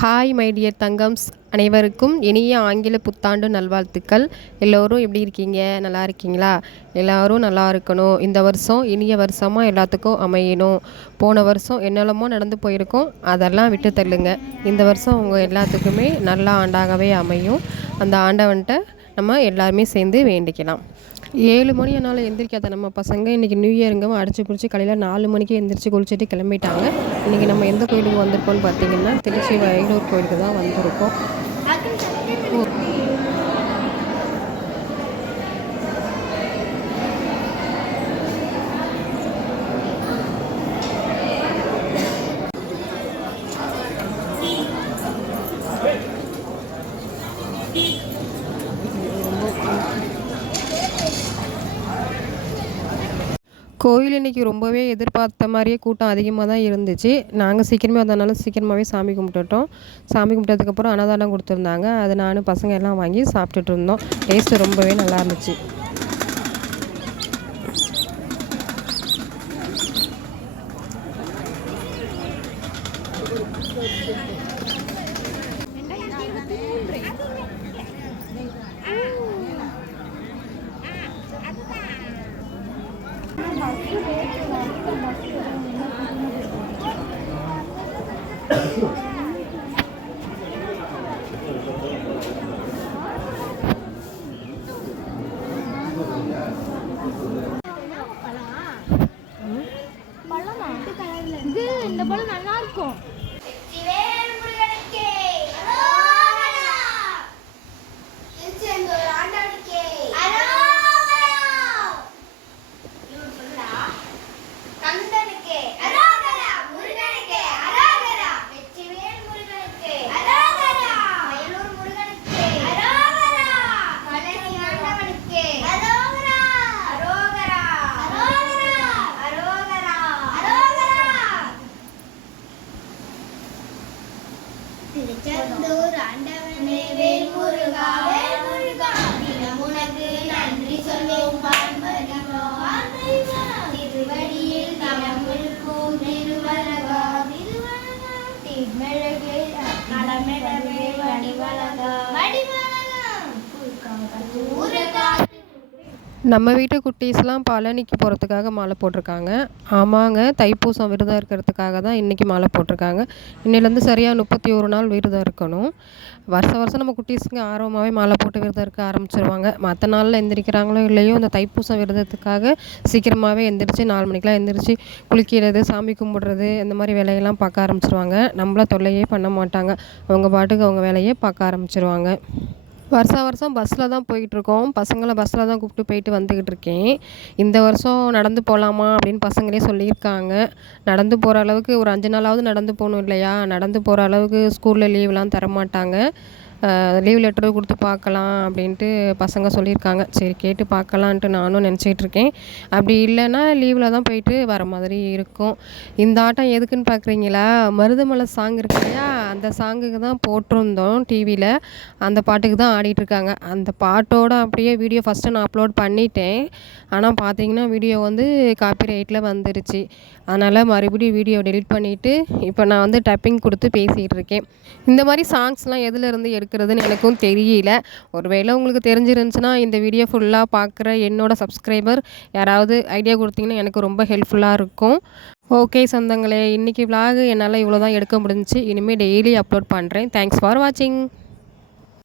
Hi my dear தங்கம்ஸ், அனைவருக்கும் இனிய ஆங்கில புத்தாண்டு நல்வாழ்த்துக்கள். எல்லோரும் எப்படி இருக்கீங்க? நல்லா இருக்கீங்களா? எல்லோரும் நல்லா இருக்கணும். இந்த வருஷம் இனிய வருஷமாக எல்லாத்துக்கும் அமையணும். போன வருஷம் என்னெல்லாமோ நடந்து போயிருக்கோம், அதெல்லாம் விட்டு தள்ளுங்க. இந்த வருஷம் உங்கள் எல்லாத்துக்குமே நல்ல ஆண்டாகவே அமையும். அந்த ஆண்டவன்கிட்ட நம்ம எல்லாருமே சேர்ந்து வேண்டிக்கலாம். 7 மணி ஆனாலும் எந்திரிக்காத நம்ம பசங்க இன்றைக்கி நியூ இயருங்க அடிச்சு பிடிச்சி காலையில் 4 மணிக்கே எந்திரிச்சு குளிச்சுட்டு கிளம்பிட்டாங்க. இன்றைக்கி நம்ம எந்த கோயிலுக்கு வந்திருக்கோம்னு பார்த்தீங்கன்னா, திருச்சி வயலூர் கோயிலுக்கு தான் வந்திருக்கோம். கோயில் இன்றைக்கி ரொம்பவே எதிர்பார்த்த மாதிரியே கூட்டம் அதிகமாக தான் இருந்துச்சு. நாங்கள் சீக்கிரமே வந்ததுனால சீக்கிரமாகவே சாமி கும்பிட்டுட்டோம். சாமி கும்பிட்டதுக்கப்புறம் அன்னதானம் கொடுத்துருந்தாங்க. அதை நானும் பசங்க எல்லாம் வாங்கி சாப்பிட்டுட்டு இருந்தோம். டேஸ்ட்டு ரொம்பவே நல்லா இருந்துச்சு. இந்த பழம் நல்லா இருக்கும். திருச்செந்தூர் ஆண்டவனே வேல் முருகா வேல் முருகா, தினம் உனக்கு நன்றி சொல்வோம் திருவடியில் தினம் இருக்கும் திருவரகா திருவரகா திமெழகே நலமெழவே வடிவழகா வடிவழகா ஊரகா. நம்ம வீட்டு குட்டீஸ்லாம் பழனிக்கு போகிறதுக்காக மாலை போட்டிருக்காங்க. ஆமாங்க, தைப்பூசம் விரதம் இருக்கிறதுக்காக தான் இன்றைக்கி மாலை போட்டிருக்காங்க. இன்னிலேருந்து சரியாக 31 நாள் விரதம் இருக்கணும். வருஷம் நம்ம குட்டீஸுங்க ஆர்வமாகவே மாலை போட்டு விரதம் இருக்க ஆரம்பிச்சிருவாங்க. மற்ற நாளில் எந்திரிக்கிறாங்களோ இல்லையோ, இந்த தைப்பூசம் விரதத்துக்காக சீக்கிரமாகவே எந்திரிச்சு 4 மணிக்கெலாம் எந்திரிச்சு குளிக்கிறது, சாமி கும்பிட்றது, இந்த மாதிரி வேலையெல்லாம் பார்க்க ஆரம்பிச்சிருவாங்க. நம்மள தொல்லையே பண்ண மாட்டாங்க. அவங்க பாட்டுக்கு அவங்க வேலையே பார்க்க ஆரம்பிச்சிருவாங்க. வருஷம் பஸ்ஸில் தான் போயிட்டுருக்கோம். பசங்களை பஸ்ஸில் தான் கூப்பிட்டு போயிட்டு வந்துக்கிட்டு இருக்கேன். இந்த வருஷம் நடந்து போகலாமா அப்படின்னு பசங்களே சொல்லியிருக்காங்க. நடந்து போகிற அளவுக்கு ஒரு 5 நாளாவது நடந்து போகணும் இல்லையா? நடந்து போகிற அளவுக்கு ஸ்கூலில் லீவ்லாம் தரமாட்டாங்க. லீவ் லெட்டரு கொடுத்து பார்க்கலாம் அப்படின்ட்டு பசங்க சொல்லியிருக்காங்க. சரி, கேட்டு பார்க்கலான்ட்டு நானும் நினச்சிக்கிட்டு இருக்கேன். அப்படி இல்லைன்னா லீவில் தான் போயிட்டு வர மாதிரி இருக்கும். இந்த ஆட்டம் எதுக்குன்னு பார்க்குறீங்களா? மருதமலை சாங் இருக்கு இல்லையா? அந்த சாங்குக்கு தான் போட்டிருந்தோம் டிவியில். அந்த பாட்டுக்கு தான் ஆடிட்டுருக்காங்க. அந்த பாட்டோட அப்படியே வீடியோ ஃபஸ்ட்டு நான் அப்லோட் பண்ணிட்டேன். ஆனால் பார்த்தீங்கன்னா வீடியோ வந்து காப்பிரைட்டில் வந்துருச்சு. அதனால் மறுபடியும் வீடியோ டெலிட் பண்ணிவிட்டு இப்போ நான் வந்து டப்பிங் கொடுத்து பேசிகிட்டு இருக்கேன். இந்த மாதிரி சாங்ஸ்லாம் எதுலேருந்து எடுக்கிறதுன்னு எனக்கும் தெரியல. ஒருவேளை உங்களுக்கு தெரிஞ்சிருந்துச்சுன்னா இந்த வீடியோ ஃபுல்லாக பார்க்குற என்னோட சப்ஸ்கிரைபர் யாராவது ஐடியா கொடுத்தீங்கன்னா எனக்கு ரொம்ப ஹெல்ப்ஃபுல்லாக இருக்கும். ஓகே சொந்தங்களே, இன்றைக்கி விலாகு என்னால் இவ்வளோ தான் எடுக்க முடிஞ்சிச்சு. இனிமேல் டெய்லி அப்லோட் பண்ணுறேன். தேங்க்ஸ் ஃபார் வாட்சிங்.